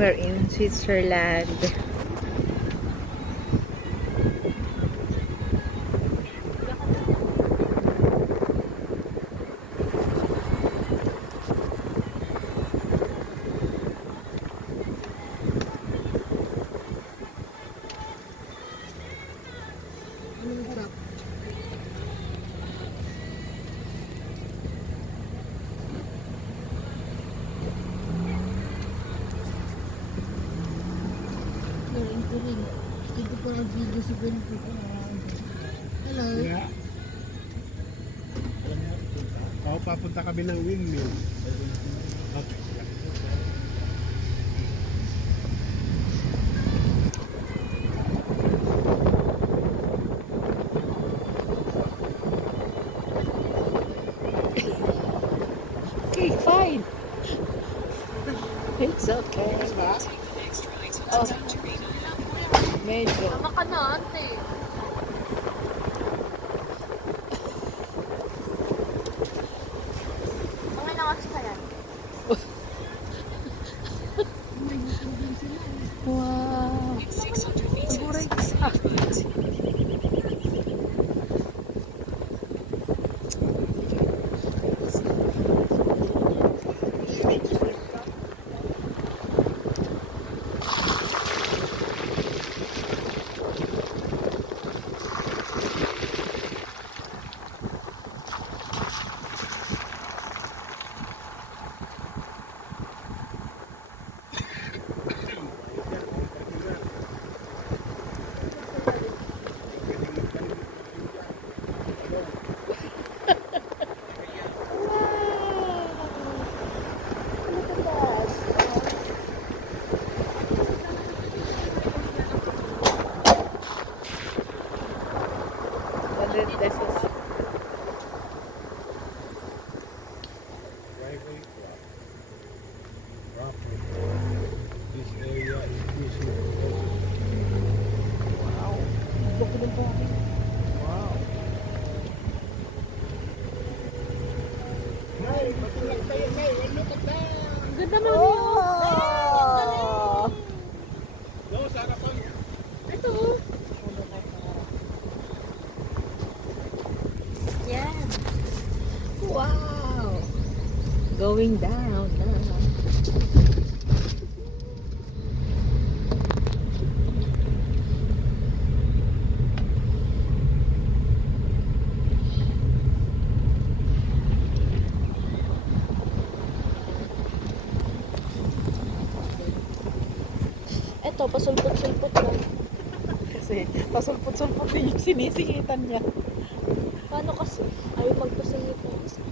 We're in Switzerland. Dito pa nag-video si Gwenpo. Hello. Yeah. Oo, papunta kami ng windmill. Okay. Okay, fine. It's okay. Oh, medyo. Tama ka na, ate. Okay na kasi ka yan. Wow. Siguro pesos. Driveway block. Proper. This area is used. Wow. Laki ng bahay. Wow. Nay, matulak tayo, Nay. Ano ka ba? Ang ganda mo Oh! No, sana pa. Ito. Yan. Wow. Going down now. Ito, pasulpot-sulpot lang. Kasi pasulpot-sulpot din yung sinisikitan niya. Paano kasi? Ayaw magpasingit na isa.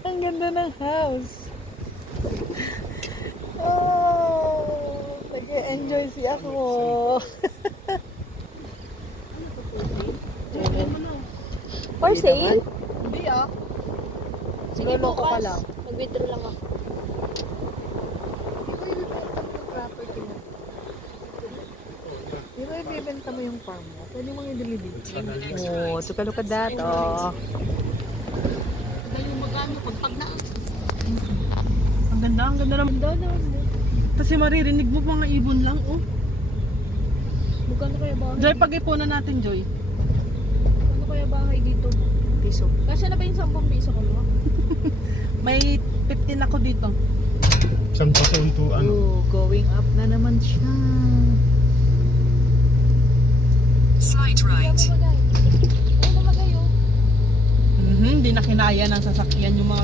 Ang ganda ng house. Oh, nag-enjoy si ako. For sale? Hindi ah. Sige, Lolo ko bukas. pala. Mag-withdraw lang ako. Di ba ibibenta mo yung farm mo? Pwede mong i-deliver. Sana Oh, tukalo ka dato. Oh. Dahil magano pag na. Ang ganda naman. Kasi maririnig mo mga ibon lang, oh. Magkano kaya bahay? Joy, pag-ipunan natin, Joy. Magkano kaya bahay dito? Piso. Kasi na ba yung 10 piso ko mo? May 15 ako dito. Isang pason to ano? Oh, going up na naman siya. Slight right. Ano mamagay oh? Hindi na kinaya ng sasakyan yung mga